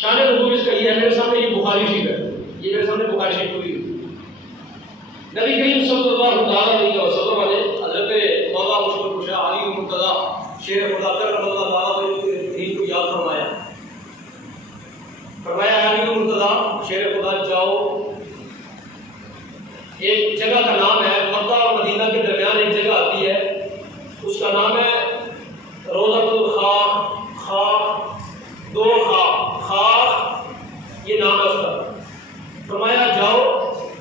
شان نزول اس کا یہ ہے، میرے سامنے یہ بخاری شریف ہے، یہ میرے سامنے بخاری شریف ہوئی نبی کریم صلی اللہ علیہ وسلم نے حضرت مولا مشکل کشا علی مرتضی شیر خدا کرم اللہ تعالیٰ نے دین کو یاد فرمایا، فرمایا علی مرتضی شیر خدا جاؤ، ایک جگہ کا نام ہے مکہ اور مدینہ کے درمیان ایک جگہ آتی ہے، اس کا نام ہے روضۃ الخاخ، خاخ دو خاخ، خاخ یہ نام ہے اس کا، فرمایا جاؤ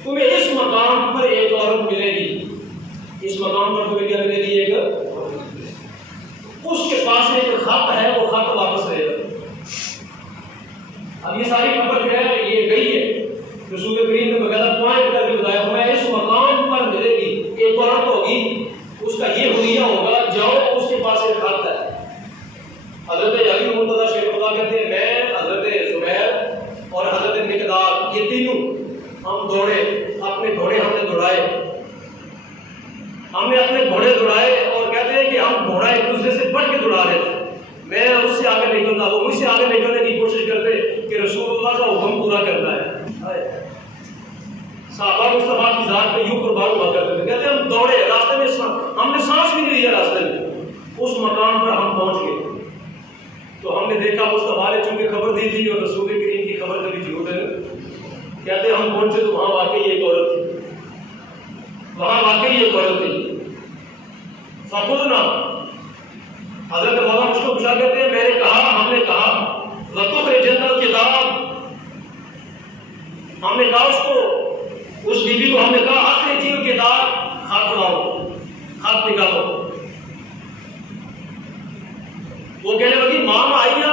تمہیں اس مقام پر ایک عورت ملے گی، اس مقام پر تمہیں کیا ملے گی؟ ایک اس کے پاس ایک خط ہے، وہ خط واپس لے گا۔ اب یہ ساری خبر جو ہے یہ گئی ہے، رسول کریم نے بغیر پوائنٹ کر کے بتایا ہمیں اس مقام پر ملے گی ایک عورت ہوگی، اس کا یہ حلیہ ہوگا، جاؤ اس کے پاس ایک خط ہے۔ حضرت علی مرتضی شیخ خدا کہتے ہیں میں حضرت زبیر اور حضرت مقداد یہ تینوں ہم دوڑے، اپنے گھوڑے ہم نے دوڑائے، اور کہتے ہیں کہ ہم گھوڑا ایک دوسرے سے بڑھ کے دوڑا رہے تھے، میں اس سے آگے نکلتا، وہ مجھ سے آگے نکلنے کی کوشش کرتے کہ رسول اللہ کا حکم پورا کرنا ہے۔ صحابہ مصطفیٰ کی ذات میں یوں قربان ہوا کرتے تھے، کہتے ہیں ہم دوڑے، راستے میں ہم نے سانس بھی نہیں لیا، راستے میں اس مقام پر ہم پہنچ گئے تو ہم نے دیکھا مصطفیٰ نے چونکہ خبر دی تھی اور رسول کریم کی خبر کبھی جھوٹ ہے، کہتے ہیں ہم پہنچے تو وہاں واقعی ایک عورت تھی، فقلنا حضرت مولانا مشکل کشا کہتے ہیں میں نے کہا، ہم نے کہا لتخرجن الکتاب، ہم نے کہا اس کو، اس بی بی کو ہم نے کہا اخرجی الکتاب، خط لاؤ، خط نکالو۔ وہ کہنے لگی ماں آئیہ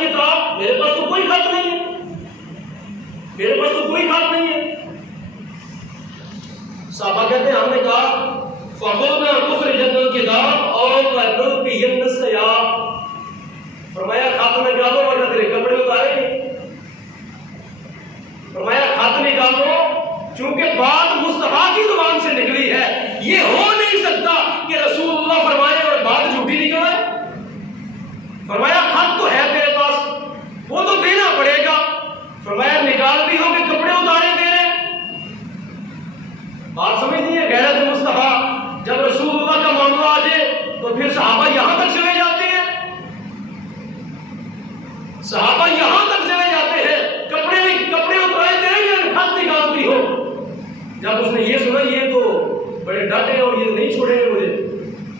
کتاب، میرے پاس تو کوئی خط نہیں ہے، میرے پاس تو کوئی خط نہیں ہے۔ صحابہ کہتے ہیں ہم نے کہا فَقُلْنَا تُخْرِجَنَّ الْكِتَابَ أَوْ تَبْرُقِهِنَّ الثِّيَابَ، فرمایا خط نکالو ورنہ تیرے کپڑے اتاریں گے، فرمایا خط نکالو، چونکہ بات مصطفیٰ کی زبان سے نکلی ہے، یہ ہو نہیں سکتا کہ رسول اللہ فرمائے اور بات جھوٹی نکل آئے۔ فرمایا خط تو ہے تیرے پاس، وہ تو دینا پڑے گا، فرمایا نکال بھی ہو کہ کپڑے اتارے تیرے۔ بات سمجھتی ہے غیرت مصطفیٰ، جب رسول اللہ کا معاملہ آ جائے تو پھر صحابہ یہاں تک چلے جاتے ہیں، صحابہ یہاں تک چلے جاتے ہیں، کپڑے اتارے تیرے یا خط نکالتی ہو۔ جب اس نے یہ سنا یہ تو بڑے ڈٹے اور یہ نہیں چھوڑیں گے مجھے،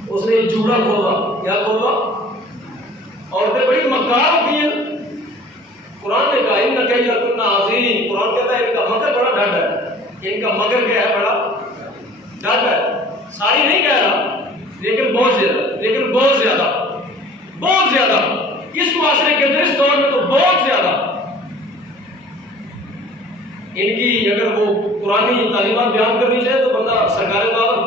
اس نے جوڑا کھولا، کیا کھولا؟ عورتیں بڑی مکار ہوتی ہیں، قرآن نے کہا ان کیدکن عظیم، قرآن کہتا ہے ان کا مکر بڑا ڈٹ ہے، ان کا مکر کیا ہے؟ بڑا ڈٹ ہے، ساری نہیں کہہ رہا لیکن بہت زیادہ اس معاشرے کے اندر اس دور میں تو بہت زیادہ ان کی اگر وہ قرآنی تعلیمات بیان کرنی چاہے تو بندہ سرکار دعوت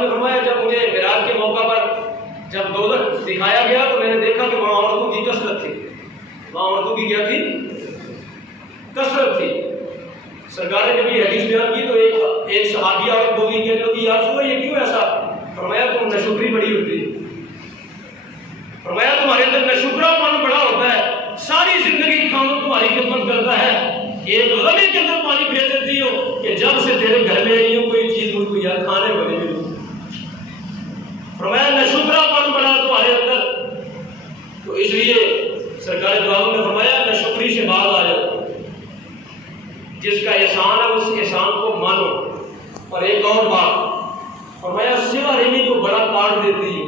نے فرمایا جب مجھے معراج کے موقع پر جب دوزخ دکھایا گیا تو میں نے دیکھا کہ وہاں عورتوں کی کثرت تھی، وہاں عورتوں کی کیا تھی؟ کثرت تھی۔ سرکار نے جب یہ حدیث بیان کی تو ایک صحابیہ عورت بولی کہ اللہ کی یا رسول اللہ یہ کیوں ایسا؟ فرمایا تم ناشکری بڑی ہوتی ہے، فرمایا تمہارے اندر ناشکرا پن بڑا ہوتا ہے، ساری زندگی خامد تمہاری خدمت کرتا ہے، ایک لمحے کے اندر پانی بھیج دیتی ہو کہ جب سے تیرے گھر میں آئی ہوں کوئی چیز مجھ کو یاد کھانے والی ملو۔ فرمایا ناشکرا پن بڑا تمہارے اندر، تو اس لیے سرکار دعاؤں نے فرمایا ناشکری سے باز آ جاؤ، جس کا احسان ہے اس احسان کو مانو۔ اور ایک اور بات فرمایا سوا ریمی کو بڑا کاٹ دیتی ہو،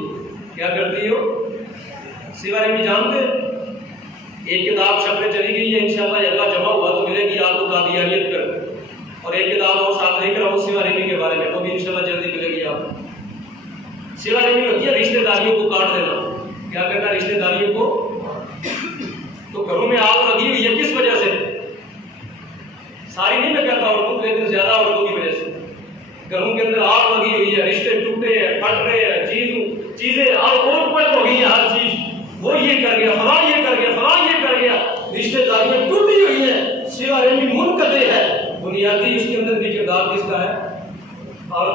کیا کرتی ہو؟ سوا ریمی جانتے؟ ایک کتاب چھپنے چلی گئی ہے، انشاءاللہ اللہ جمع ہوا تو ملے گی آپ کو قادیانیت پر، اور ایک کتاب اور ساتھ لے کر آؤ سوا ریمی کے بارے میں، وہ بھی انشاءاللہ جلدی ملے گی آپ کو۔ سوا ریمی ہوتی ہے رشتہ داریوں کو کاٹ دینا، کیا کرنا رشتہ داریوں کو؟ تو گھروں میں آگ لگی ہوئی ہے کس وجہ سے؟ ساری نہیں میں کہتا عورتوں لیکن زیادہ عورتوں کی وجہ سے گھروں کے اندر آگ لگی ہوئی ہے، رشتے ٹوٹے ہیں، پھٹ رہے ہیں، چیزیں اوٹ پٹ ہو گئی ہیں، ہر چیز وہ یہ کر گیا، فلاں یہ کر گیا، فلاں یہ کر گیا، رشتے داریاں ٹوٹی ہوئی ہیں، سوا ریمی منقطع ہے۔ بنیادی اس کے اندر بھی کردار کس کا ہے؟ اور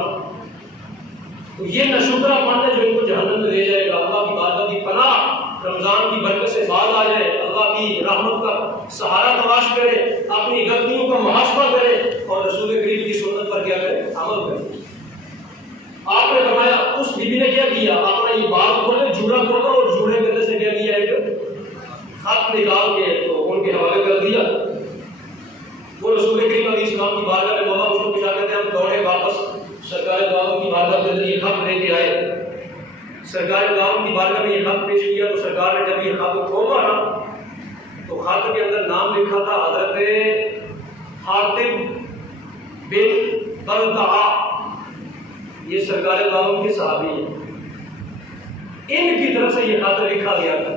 تو یہ ناشکرا پن ہے جو ان کو جہنم میں لے جائے گا۔ اللہ کی بارگاہ کی پناہ، رمضان کی کی رحمت کا سہارا تلاش کرے، اپنی غلطیوں کا محاسبہ کرے اور رسول کریم کی سنت پر کیا کرے؟ عمل کرے۔ آپ نے فرمایا اس بیوی نے کیا کیا؟ آپ نے یہ بات کھولے، جوڑا کھولا اور جوڑے کے اندر سے کیا کیا؟ ایک خط نکال کے تو ان کے حوالے کر دیا۔ وہ رسول کریم علیہ السلام کی بارگاہ میں بابا اس کو پوچھا کرتے ہیں، ہم دوڑے واپس سرکار دو عالم کی بارگاہ کے اندر یہ خط لے کے آئے۔ سرکار دو عالم کی بارگاہ میں یہ خط پیش کیا تو سرکار نے جب یہ خط کھولا نا تو خط کے اندر نام لکھا تھا حضرت حاتم بن بلتعہ، یہ سرکار دو عالم کے صحابی ہیں، ان کی طرف سے یہ خط لکھا گیا تھا،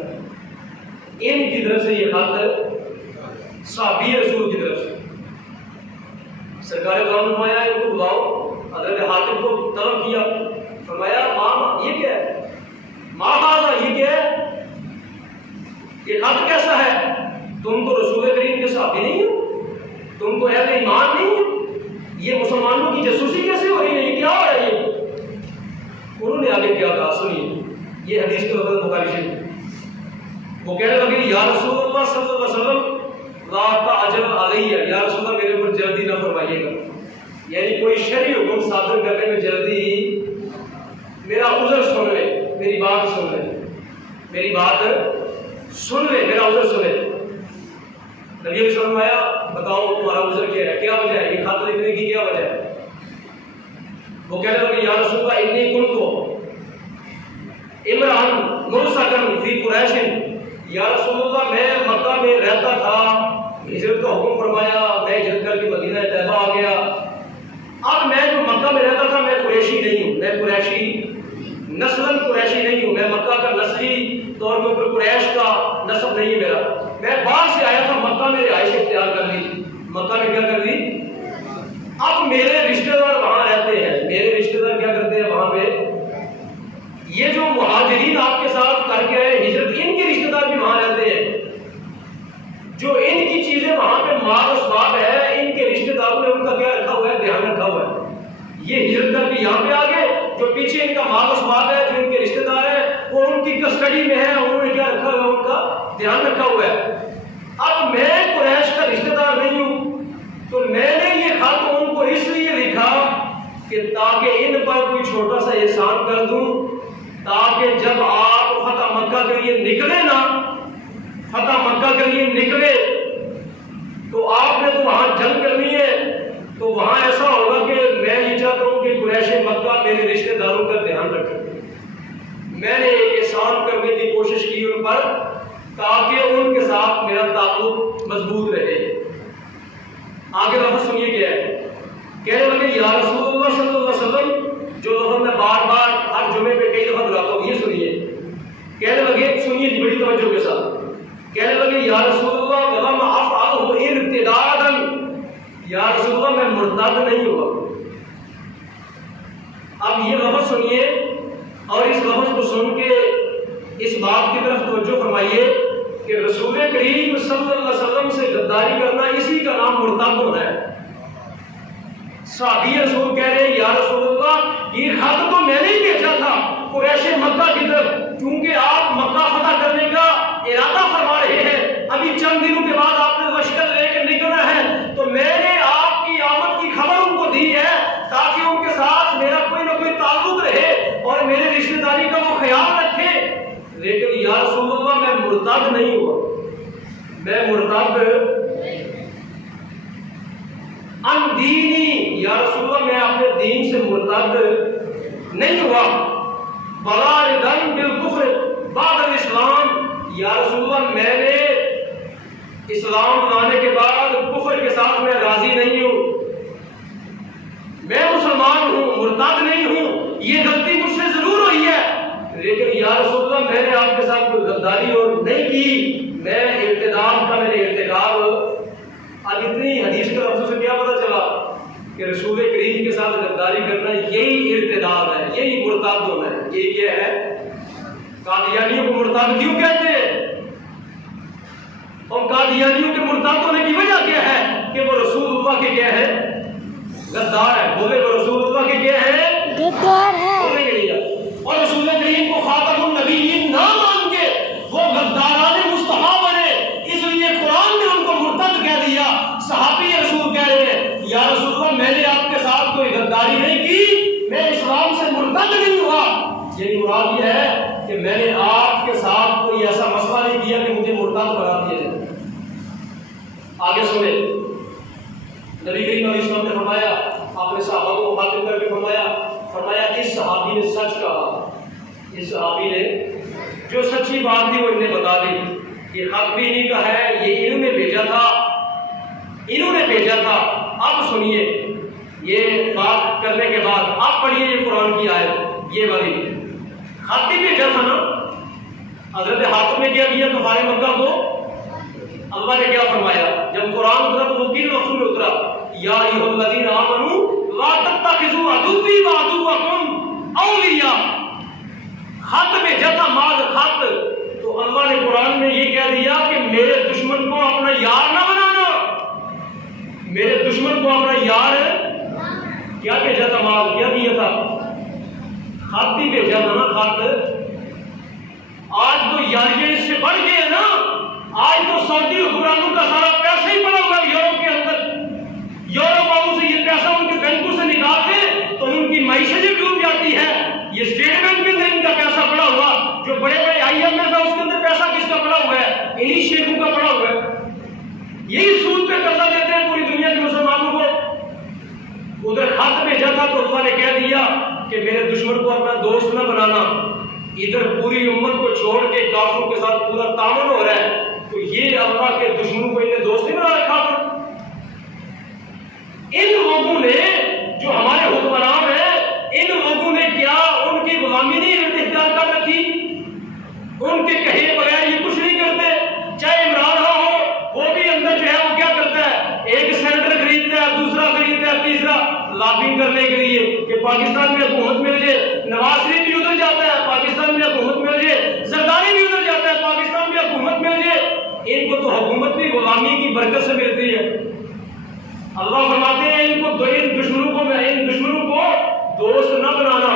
ان کی طرف سے یہ خط صحابی رسول کی طرف سے۔ سرکار دو عالم نے فرمایا ان کو بلاؤ، حضرت حاتم کو طلب کیا، فرمایا ماں یہ کیا ہے؟ ماں ہاذا یہ کیا ہے؟ یہ خط کیسا ہے؟ تم تو رسول کریم کے صحابی نہیں ہو، تم تو اہل ایمان نہیں ہو، یہ مسلمانوں کی جاسوسی کیسے ہو رہی ہے؟ یہ کیا ہو رہا ہے؟ یہ انہوں نے آگے کیا کہا سنیے، یہ حدیث کے لفظ بخاری شریف، وہ کہنے لگے یا رسول اللہ صلی اللہ علیہ وسلم لا تعجل علیہ، یا رسول اللہ میرے اوپر جلدی نہ فرمائیے گا، یعنی کوئی شرعی حکم صادر کرنے میں جلدی، میرا عذر سن لے، میری بات سن لے، میری بات سن لے، میرا عذر سن لے۔ نبی علیہ السلام آیا، بتاؤ تمہارا عذر کیا ہے، کیا وجہ ہے، یہ خط لکھنے کی کیا وجہ ہے؟ وہ کہنے لگے یا رسول اللہ انی کنت عمران مرسکن فی قریش، یا رسول اللہ میں مکہ میں رہتا تھا، ہجرت کا حکم فرمایا، میں ہجرت کر کے مدینہ طیبہ آ گیا، اب میں جو مکہ میں رہتا تھا میں قریشی نہیں ہوں، میں قریشی نسلاً قریشی نہیں ہوں، میں مکہ کا نسلی طور کے اوپر قریش کا نسب نہیں ہے میرا، میں باہر سے آیا تھا، مکہ میں رہائش اختیار کر لی، مکہ میں کیا کر لی؟ اب میرے رشتہ دار وہاں رہتے ہیں، میرے رشتہ دار کیا کرتے ہیں وہاں پہ؟ یہ جو مہاجرین آپ کے ساتھ کر کے آئے ہجرت، ان کے رشتہ دار بھی وہاں رہتے ہیں، جو ان کی چیزیں وہاں پہ مال و اسباب ہے، ان کے رشتہ داروں نے ان کا کیا رکھا ہوا ہے؟ دھیان رکھا ہوا ہے۔ یہ ہجرت کر کے یہاں پہ آ گئے، جو پیچھے ان کا مال و اسباب ہے، جو ان کے رشتہ دار ہیں، وہ ان کی کسٹڈی میں ہے، انہوں نے کیا رکھا ہوا ہے؟ ان کا دھیان رکھا ہوا ہے۔ اب میں قریش کا رشتہ دار نہیں ہوں، تو میں نے یہ خط ان کو اس لیے لکھا کہ تاکہ ان پر کوئی چھوٹا سا احسان کر دوں، تاکہ جب آپ فتح مکہ کے لیے نکلے نا، فتح مکہ کے لیے نکلے تو آپ نے تو وہاں جنگ کرنی ہے، تو وہاں ایسا ہوگا کہ میں یہ چاہتا ہوں کہ قریش مکہ میرے رشتہ داروں کا دھیان رکھے۔ میں نے ایک احسان کرنے کی کوشش کی ان پر تاکہ ان کے ساتھ میرا تعلق مضبوط رہے۔ آگے لفظ سنیے کیا ہے، کہنے لگے یا رسول اللہ صلی اللہ علیہ وسلم، جو لفظ میں بار بار ہر جمعے پہ کئی دفعہ دہراتا ہوں، یہ سنیے، کہنے لگے سنیے بڑی توجہ کے ساتھ، کہنے لگے یا رسول اللہ ولم افعلہ ارتدادا، یا رسول اللہ میں مرتد نہیں ہوا۔ اب یہ لفظ سنیے اور اس لفظ کو سن کے اس بات کی طرف توجہ فرمائیے کہ رسول کریم صلی اللہ علیہ وسلم سے غداری کرنا، اسی کا نام مرتد ہونا ہے۔ صحابی رسول کہہ رہے ہیں یا رسول اللہ یہ خط تو میں نے ہی بھیجا تھا قریش مکہ کی طرف، کیونکہ آپ مکہ فتح کرنے کا ارادہ فرما رہے ہیں، ابھی چند دنوں کے بعد آپ نے لشکر لے کے نکلنا ہے، تو میں نے آپ کی آمد کی خبر ان کو دی ہے تاکہ ان کے ساتھ میرا کوئی نہ کوئی تعلق رہے اور میرے رشتہ داری کا وہ خیال رکھے، لیکن یا رسول اللہ میں مرتد نہیں ہوا، میں مرتد ان دینی، یا رسول اللہ میں اپنے دین سے مرتد نہیں ہوا، ولا ردن بالکفر بعد الاسلام، یا رسول اللہ میں نے اسلام لانے کے بعد کفر کے ساتھ میں راضی نہیں ہوں، میں مسلمان ہوں، مرتد نہیں ہوں، یہ غلطی مجھ سے ضرور ہوئی ہے، لیکن یا رسول اللہ میں نے آپ کے ساتھ کوئی غداری اور نہیں کی، میں ارتداد کا میں نے ارتکاب۔ اب اتنی حدیث کے لفظوں سے کیا پتہ چلا کہ رسول کریم کے ساتھ غداری کرنا یہی ارتداد ہے، یہی مرتد ہونا ہے۔ یہ کیا ہے؟ قادیانیوں کو مرتد کیوں کہتے ہیں؟ اور قادیانیوں کے مرتد ہونے کی وجہ کیا ہے؟ کہ وہ رسول اللہ کے کیا ہے؟ غدار ہے۔ بولے وہ رسول اللہ کے کیا ہے؟ غدار ہے۔ اور رسول کریم کو خاتم النبیین نہ مان کے وہ غداران مصطفیٰ بنے، اس کہ میں نے آپ کے ساتھ کوئی ایسا مسئلہ نہیں کیا کہ مجھے مرتد بنا دیا جائے۔ آگے سنیں، نبی کریم علیہ السلام نے فرمایا، آپ نے صحابہ کو مخاطب کر کے فرمایا اس صحابی نے سچ کہا، اس صحابی نے جو سچی بات تھی وہ انہیں بتا دی۔ یہ خط بھی انہیں کا ہے، یہ انہوں نے بھیجا تھا۔ اب سنیے، یہ بات کرنے کے بعد آپ پڑھیے یہ قرآن کی آیت، یہ والی خط بھی بھیجا تھا نا حضرت حاتم نے کیا کیا کفار مکہ کو؟ اللہ نے کیا فرمایا جب قرآن اترا تو وہ کن لفظوں میں اترا؟ یا ایھا الذین آمنوا لا تتخذوا عدوی وعدوکم اولیاء۔ خط بھیجا تھا، ماذ خط، تو اللہ نے قرآن میں یہ کہہ دیا کہ میرے دشمن کو اپنا یار نہ بنانا، میرے دشمن کو اپنا یار کیا بھیجا تھا، ماذ کیا کیا تھا، خط ہی بھیجا تھا نا، خط۔ آج تو یاریاں اس سے بڑھ گئے نا، آج تو سعودی حکمرانوں کا سارا پیسہ ہی پڑا ہوا ہے یورپ کے اندر، یورپ والوں سے یہ پیسہ ان کے بینکوں سے نکال دے تو ان کی معیشت ہی ڈوب جاتی ہے۔ یہ اسٹیٹ بینک کے اندر ان کا پیسہ پڑا ہوا، جو بڑے بڑے آئی ایم ایف ہے اس کے اندر پیسہ کس کا پڑا ہوا ہے؟ انہی شیخوں کا پڑا ہوا ہے۔ یہی سود پہ قرضہ دیتے ہیں پوری دنیا کے مسلمانوں کو۔ ادھر خط بھیجا تھا تو اللہ نے کہہ دیا کہ میرے دشمن کو اپنا دوست نہ بنانا، ادھر پوری امت کو چھوڑ کے کافروں کے ساتھ پورا تعاون ہو رہا ہے، تو یہ اللہ کے دشمنوں کو انہیں دوست نہیں بنا رکھا۔ ان لوگوں نے جو ہمارے حکمران ہیں، ان لوگوں نے کیا ان کی غلامی نہیں اختیار کر رکھی؟ ان کے کہے بغیر یہ کچھ نہیں کرتے۔ چاہے عمران ہو، وہ بھی اندر جو ہے وہ کیا کرتا ہے، ایک سینیٹر خریدتا ہے، دوسرا خریدتا ہے، تیسرا لابنگ کرنے کے لیے کہ پاکستان میں حکومت مل جائے۔ نواز شریف بھی ادھر جاتا ہے، پاکستان میں حکومت مل جائے، زرداری بھی ادھر جاتا ہے، پاکستان میں حکومت مل جائے۔ ان کو تو حکومت بھی غلامی کی برکت سے ملتی ہے۔ اللہ فرماتے ہیں ان دشمنوں کو دوست نہ بنانا۔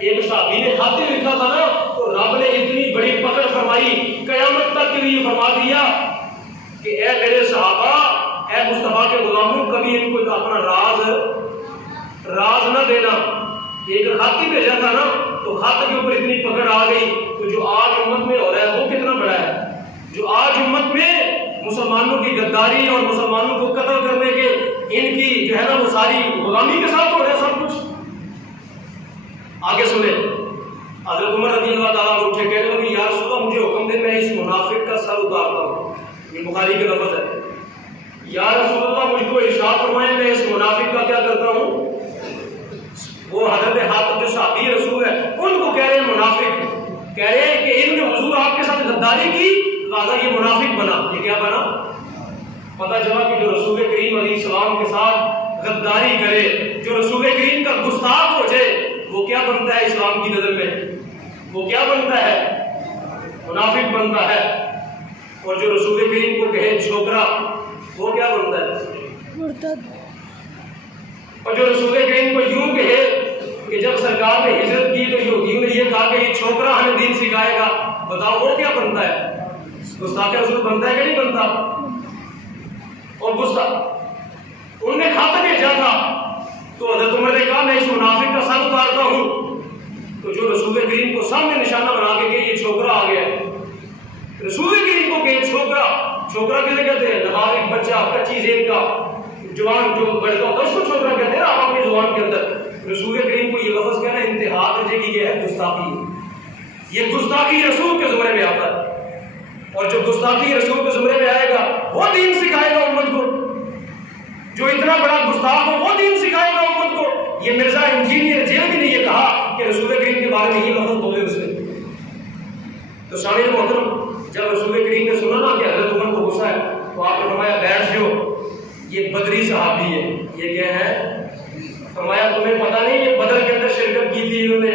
ایک صحابی نے خط لکھا تھا نا، تو رب نے اتنی بڑی پکڑ فرمائی، قیامت تک کے لیے فرما دیا کہ اے میرے صحابہ، اے مصطفیٰ کے غلاموں، کبھی ان کو اپنا راز نہ دینا۔ ایک خط ہی بھیجا تھا نا، تو خط کے اوپر اتنی پکڑ آ گئی۔ تو جو آج امت میں ہو رہا ہے وہ کتنا بڑا ہے، جو آج امت میں مسلمانوں کی غداری اور مسلمانوں کو قتل کرنے کے ان کی جو ہے نا وہ ساری غلامی کے ساتھ ہو رہا ہے سب کچھ۔ آگے سنیں، حضرت عمر رضی اللہ تعالیٰ عنہ اٹھے، کہنے لگے یا رسول اللہ مجھے حکم دے میں اس منافق کا سر اتارتا ہوں۔ یہ بخاری کے لفظ ہے، یا رسول اللہ مجھ کو ارشاد فرمائیں میں اس منافق کا کیا کرتا ہوں۔ وہ حضرت حاتم جو صحابی رسول ہے ان کو کہہ رہے ہیں منافق، کہہ رہے ہیں کہ ان نے حضور آپ کے ساتھ غداری کی، لہٰذا یہ منافق بنا۔ یہ کیا بنا؟ پتہ چلا کہ جو رسول کریم علیہ السلام کے ساتھ غداری کرے، جو رسول کریم کا گستاخ ہو جائے، وہ کیا بنتا ہے اسلام کی نظر میں؟ وہ کیا بنتا ہے؟ منافق بنتا ہے۔ اور جو رسول کریم کو کہے چھوکرا، وہ کیا بنتا ہے؟ مرتد۔ اور جو رسول کریم کو یوں کہے کہ جب سرکار نے ہجرت کی تو یہودیوں نے یہ کہا کہ یہ چھوکرا ہمیں دین سکھائے گا، بتاؤ وہ کیا بنتا ہے؟ گستاخ رسول بنتا ہے کہ نہیں بنتا؟ اور گستاخ انہوں نے خط بھیجا تھا تو حضرت عمر نے کہا میں اس منافق کا سر اتارتا ہوں، تو جو رسول کریم کو سامنے نشانہ بنا کے کہ یہ چھوکرا آ گیا، رسول کریم کو کہ چھوکرا کسے کہتے ہیں؟ نابالغ بچہ، کچی ذہن کا جوان جو لڑکا ہوتا ہے اس کو چھوکرا کہتے ہیں نا آپ اپنی زبان کے اندر۔ رسول کریم کو یہ لفظ کہنا انتہا درجے کی ہے گستاخی، یہ گستاخی رسول کے زمرے میں آتا ہے۔ اور جو گستاخی رسول کے زمرے میں آئے گا وہ دین سکھائے گا امت کو، جو اتنا بڑا گستاخ ہو وہ دین سکھائے گا امت کو۔ یہ مرزا انجینئر جیل بھی نے یہ کہا کہ رسول کریم کے بارے میں یہ لفظ بولے اس نے۔ تو سامعین محترم، جب رسول کریم نے سنا نا کہ حضرت عمر کو غصہ ہے تو آپ نے فرمایا بیٹھ جاؤ، یہ بدری صحابی ہے۔ یہ کیا ہے؟ فرمایا تمہیں پتہ نہیں یہ بدر کے اندر شرکت کی تھی انہوں نے،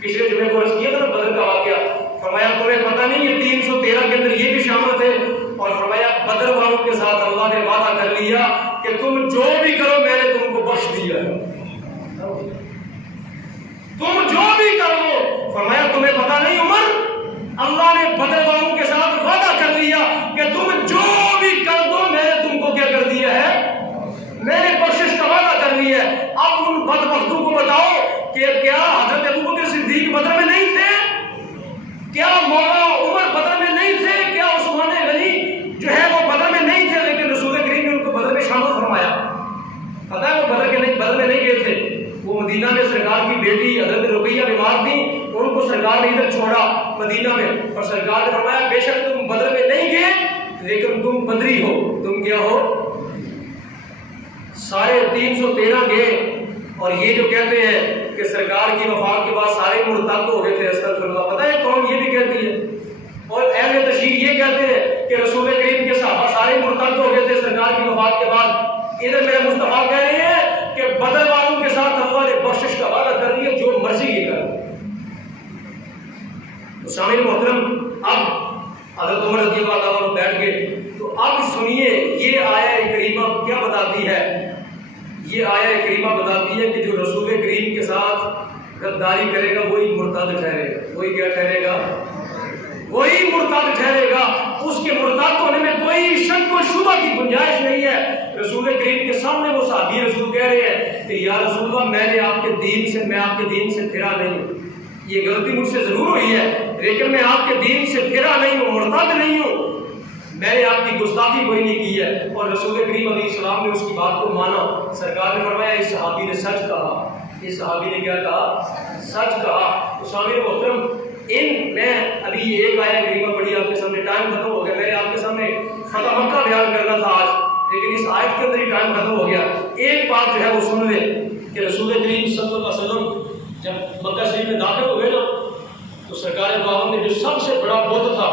پچھلے جمعے کو عرض کیا تھا نا بدر کا واقعہ۔ فرمایا تمہیں پتہ نہیں یہ 313 کے اندر یہ بھی شامل تھے۔ اور فرمایا بدر والوں کے ساتھ اللہ نے وعدہ کر لیا کہ تم جو بھی کرو میں نے تم کو بخش دیا، تم جو بھی کرو۔ فرمایا تمہیں پتہ نہیں عمر، اللہ نے بدر والوں کے ساتھ وعدہ کر لیا کہ تم جو بھی کر دو میں نے تم کو کیا کر دیا ہے، میں نے بخشش کا وعدہ کر لیا ہے۔ اب ان بدبختوں کو بتاؤ کہ کیا حضرت ابوبکر صدیق بدر میں نہیں تھے؟ کیا مولا عمر بدر میں نہیں تھے؟ کیا عثمان غنی جو ہے وہ بدر میں نہیں تھے؟ لیکن رسول کریم نے ان کو بدر میں شامل فرمایا. پتہ ہے وہ بدر میں نہیں گئے تھے. وہ مدینہ میں سرکار کی بیٹی حضرت رقیہ بیمار تھی، ان کو سرکار نے ادھر چھوڑا مدینہ میں، اور سرکار نے فرمایا بے شک تم بدر میں نہیں گئے لیکن تم بدری ہو. تم کیا ہو؟ سارے 313 گئے. اور یہ جو کہتے ہیں کہ سرکار کی وفات کے بعد سارے مرتد ہو گئے تھے، استغفر اللہ. پتہ ہے قوم یہ بھی کہتی ہے، اور اہل تشریح یہ کہتے ہیں کہ رسول کریم کے صحابہ سارے مرتد ہو گئے تھے سرکار کی وفات کے بعد. ادھر میرے مصطفیٰ کہہ رہے ہیں کہ بدر والوں کے ساتھ اللہ نے بخشش کا وعدہ کر دیا، جو مرضی یہ کر. تو سامعین محترم، اب حضرت عمر رضی اللہ عنہ بیٹھ گئے. تو اب سنیے یہ آیہ کریمہ کیا بتاتی ہے. یہ آیہ کریمہ بتاتی ہے کہ جو رسول کریم کے ساتھ غداری کرے گا وہی مرتد ٹھہرے گا. وہی کیا ٹھہرے گا؟ وہی مرتد ٹھہرے گا. اس کے مرتد ہونے میں کوئی شک و شبہ کی گنجائش نہیں ہے. رسول کریم کے سامنے وہ صحابی رسول کہہ رہے ہیں کہ یا رسول اللہ میں آپ کے دین سے پھرا نہیں ہوں. یہ غلطی مجھ سے ضرور ہوئی ہے لیکن میں آپ کے دین سے پھرا نہیں ہوں، مرتد نہیں ہوں. میں نے آپ کی گستاخی کوئی نہیں کی ہے. اور رسول کریم علیہ السلام نے اس کی بات کو مانا. سرکار نے فرمایا اس صحابی نے سچ کہا. اس صحابی نے کیا کہا؟ سچ کہا. تو سامعین محترم، میں ابھی یہ ایک آیہ کریمہ پڑھی آپ کے سامنے، ٹائم ختم ہو گیا. میں نے آپ کے سامنے فتح مکہ بیان کرنا تھا آج، لیکن اس آیت کے اندر ہی ٹائم ختم ہو گیا. ایک بات جو ہے وہ سن لیں کہ رسول کریم صلی اللہ علیہ وسلم جب مکہ شریف میں داخل ہوئے نا، تو سرکار دو عالم نے جو سب سے بڑا بت تھا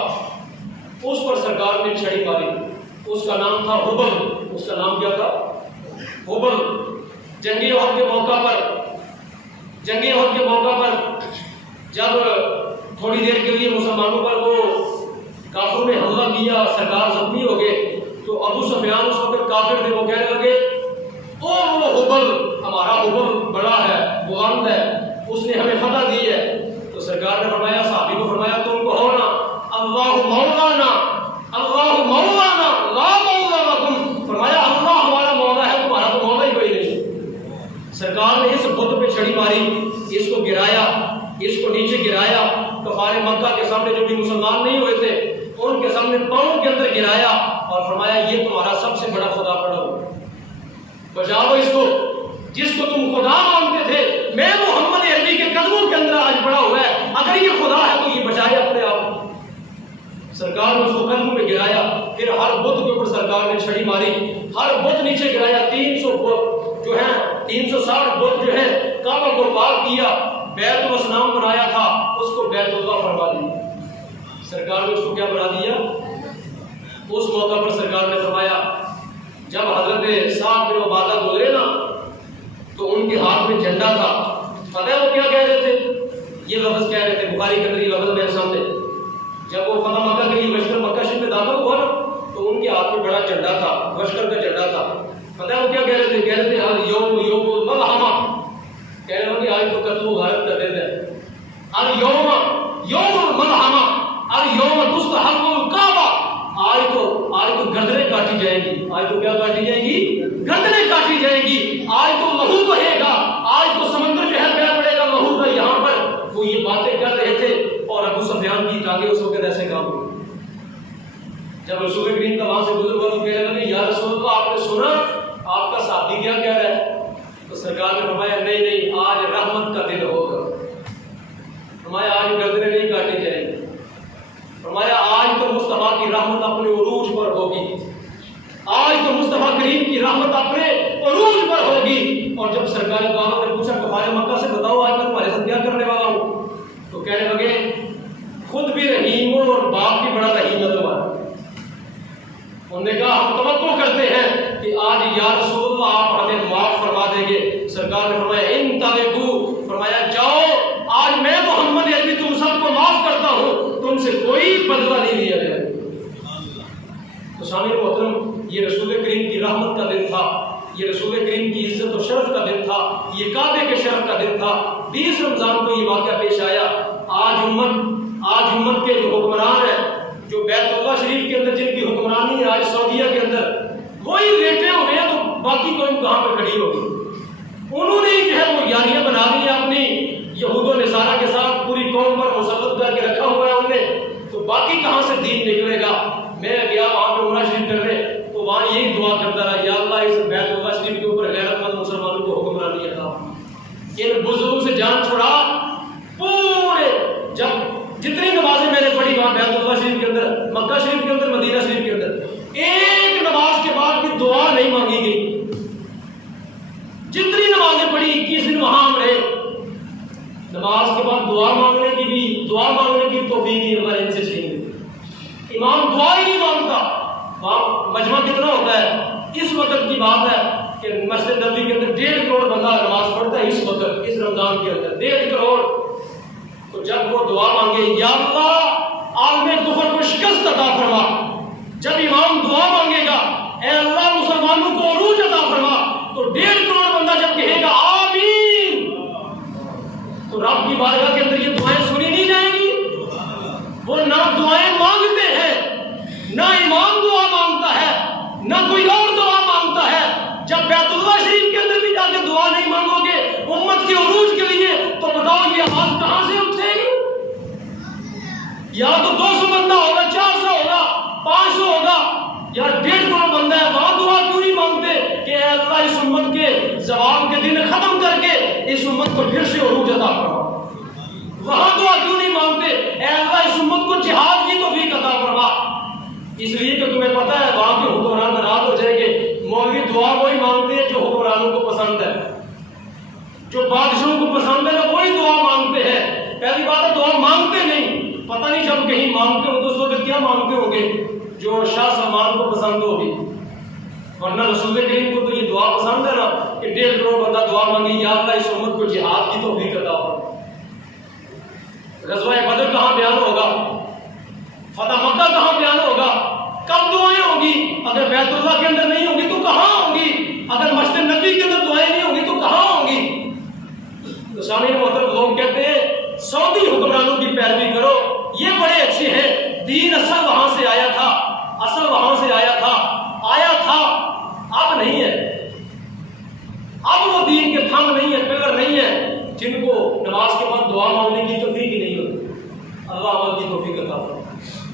اس پر سرکار نے چھڑی ماری. اس کا نام تھا حبل. اس کا نام کیا تھا؟ حبل. جنگی عہد کے موقع پر جب تھوڑی دیر کے لیے مسلمانوں پر وہ کافروں نے حملہ کیا، سرکار زخمی ہو گئے، تو ابو سفیان اس وقت کافر تھے، وہ کہنے لگے وہ حبل، ہمارا حبل بڑا ہے، بلند ہے، اس نے ہمیں فتح دی ہے. تو سرکار نے فرمایا، صحابی کو فرمایا تم کہو نا اللہ مولانا لا مولا لکم. فرمایا اللہ ہمارا مولا ہے، تمہارا تو مولا ہی کوئی نہیں. سرکار نے اس بت پہ چھڑی ماری، اس کو گرایا، اس کو نیچے گرایا. کفار مکہ کے سامنے جو بھی مسلمان نہیں ہوئے تھے ان کے سامنے پاؤں کے اندر گرایا اور فرمایا یہ تمہارا سب سے بڑا خدا پڑھو، بچاؤ اس کو جس کو تم خدا مانتے تھے. میں محمد عربی کے قدموں کے اندر آج پڑا ہوا ہے، اگر یہ خدا ہے تو یہ بچائے اپنے آپ. سرکار نے اس کو قدموں میں گرایا. پھر ہر بت کے اوپر سرکار نے چھڑی ماری، ہر بت نیچے گرایا. 300 بت جو ہیں 360 بت جو ہے کعبہ کو پاک کیا، بیت الاسلام بنایا تھا، اس کو بیت اللہ فرما دیا. سرکار نے اس کو کیا بنا دیا؟ اس موقع پر سرکار نے فرمایا جب حضرت سعد بن عبادہ گزرے نا تو ان کے ہاتھ میں جھنڈا تھا. پتہ ہے وہ کیا کہہ رہے تھے؟ یہ لفظ کہہ رہے تھے، بخاری کے اندر یہ لفظ میرے سامنے. جب وہ فتح مکہ کے لیے لشکر مکہ شریف میں داخل ہوا نا تو ان کے ہاتھ میں بڑا جھنڈا تھا، لشکر کا جھنڈا تھا. پتہ ہے وہ کیا کہہ رہے تھے؟ کہہ رہے تھے یوم الملحمہ، کہہ رہے ہیں کہ آج تو قتل و غارت کر دیتے ہیں. یوم الملحمہ، یوم تستحق الکعبہ. آج تو گردنیں کاٹی جائیں گی. آج تو کیا کاٹی جائیں گی؟ گردنیں کاٹی جائیں گی. آج تو لہو بہے گا، آج تو سمندر جو ہے بہ پڑے گا لہو کا. یہاں پر وہ یہ باتیں کر رہے تھے اور ابو سفیان کی ٹانگیں اس وقت ایسے کام ہوئی. جب رسول کریم کا وہاں سے گزر ہوا تو کہنے لگے یا رسول اللہ آپ نے سنا آپ کا صحابی کیا کہہ رہا ہے؟ تو سرکار نے فرمایا نہیں آج رحمت کا دن ہوگا. فرمایا آج گردنیں نہیں کاٹی جائیں گی. فرمایا آج تو مصطفیٰ کی رحمت اپنے عروج پر ہوگی. آج تو مصطفیٰ کریم کی رحمت اپنے عروج پر ہوگی. اور جب سرکار دو نے پوچھا کفار مکہ سے بتاؤ آج میں تمہارے ساتھ کیا کرنے والا ہوں، تو کہنے لگے خود بھی رحیم ہو اور باپ بھی بڑا رحیم ہے تمہارا. انہوں نے کہا ہم توقع کرتے ہیں کہ آج یا رسول اللہ آپ ہمیں معاف فرما دیں گے. سرکار نے فرمایا انطلقوا، فرمایا جاؤ، آج میں محمد عربی تم سب کو معاف کرتا ہوں، تم سے کوئی بدلہ نہیں لیا جائے. تو سامعین محترم، یہ رسول کریم کی رحمت کا دن تھا، یہ رسول کریم کی عزت و شرف کا دن تھا، یہ کعبے کے شرف کا دن تھا. 20 رمضان کو یہ واقعہ پیش آیا. آج امت کے جو حکمران ہیں، جو بیت اللہ شریف کے اندر جن کی حکمرانی ہے آج سعودیہ کے اندر، وہی لیٹے ہوئے ہیں تو باقی قوم کہاں پہ کھڑی ہوگی؟ انہوں نے جو ہے وہ یاریاں بنا دی اپنی یہود و نصارہ کے ساتھ، پوری قوم پر مسلط کر کے رکھا ہوا ہے. انہوں نے وہاں بیت اللہ شریف کے اندر، مکہ شریف کے اندر، مدینہ شریف کے اندر ایک نماز کے بعد بھی دعا نہیں مانگی گئی. جتنی نمازیں پڑھی 21 دن وہاں ہم رہے، نماز کے بعد دعا مانگنے کی توفیق ہی ہمارے ان سے چھین لی. امام دعا ہی نہیں مانگتا. وہاں مجمع کتنا ہوتا ہے؟ اس وقت کی بات ہے کہ مسجد نبوی کے اندر 1.5 کروڑ بندہ نماز پڑھتا ہے اس وقت، اس رمضان کے اندر 1.5 کروڑ. تو جب وہ دعا مانگے یا اللہ عالم کفر کو شکست عطا فرما، جب امام دعا مانگے گا اے اللہ مسلمانوں کو عروج عطا فرما، تو 1.5 کروڑ بندہ جب کہے گا آمین، تو رب کی بارگاہ کے اندر یہ دعائیں سنی نہیں جائیں گی. وہ نہ دعائیں مانگتے ہیں، نہ امام دعا مانگتا ہے، نہ کوئی اور دعا مانگتا ہے. جب بیت اللہ شریف کے اندر بھی جا کے دعا نہیں مانگو گے امت کے عروج کے لیے، تو بتاؤ یہ آواز کہاں سے اٹھے گی؟ یا تو 200 بندہ ہوگا، 400 ہوگا، 500 ہوگا، یا 1.5 کروڑ بندہ ہے، وہاں دعا کیوں نہیں مانگتے کہ اے اللہ اس امت کے زوال کے دن ختم کر کے اس امت کو پھر سے عروج عطا فرما؟ وہاں دعا کیوں نہیں مانگتے اے اللہ اس امت کو جہاد کی توفیق عطا فرما؟ اس لیے کہ تمہیں پتہ ہے وہاں کے حکمران ناراض ہو جائیں گے. مولوی دعا وہی مانگتے ہیں جو حکمرانوں کو پسند ہے، جو بادشاہوں کو پسند ہے نا وہی دعا مانگتے ہیں. پہلی بات ہے دعا مانگتے نہیں. پتہ نہیں جب کہیں مانگتے ہو تو اس وقت کیا مانگتے ہوں گے جو شاہ سلمان کو پسند ہوگی. ورنہ رسول کریم کو تو یہ دعا پسند ہے نا کہ 1.5 کروڑ بندہ دعا مانگی یا اللہ اس امت کو جہاد کی توفیق عطا فرما. غزوہ بدر کہاں بیان ہوگا؟ فتح مکہ کہاں بیان ہوگا؟ کب دعائیں ہوں گی؟ اگر بیت اللہ کے اندر نہیں ہوں گی تو کہاں ہوں گی؟ اگر مسجد نبی کے اندر دعائیں نہیں ہوں گی تو کہاں ہوں گی؟ تو سامعین محترم، لوگ کہتے ہیں سعودی حکمرانوں کی پیروی کرو، یہ بڑے اچھے ہیں، دین اصل وہاں سے آیا تھا، اب نہیں ہے. اب وہ دین کے تھم نہیں ہے، پلر نہیں ہے جن کو نماز کے بعد دعا مانگنے کی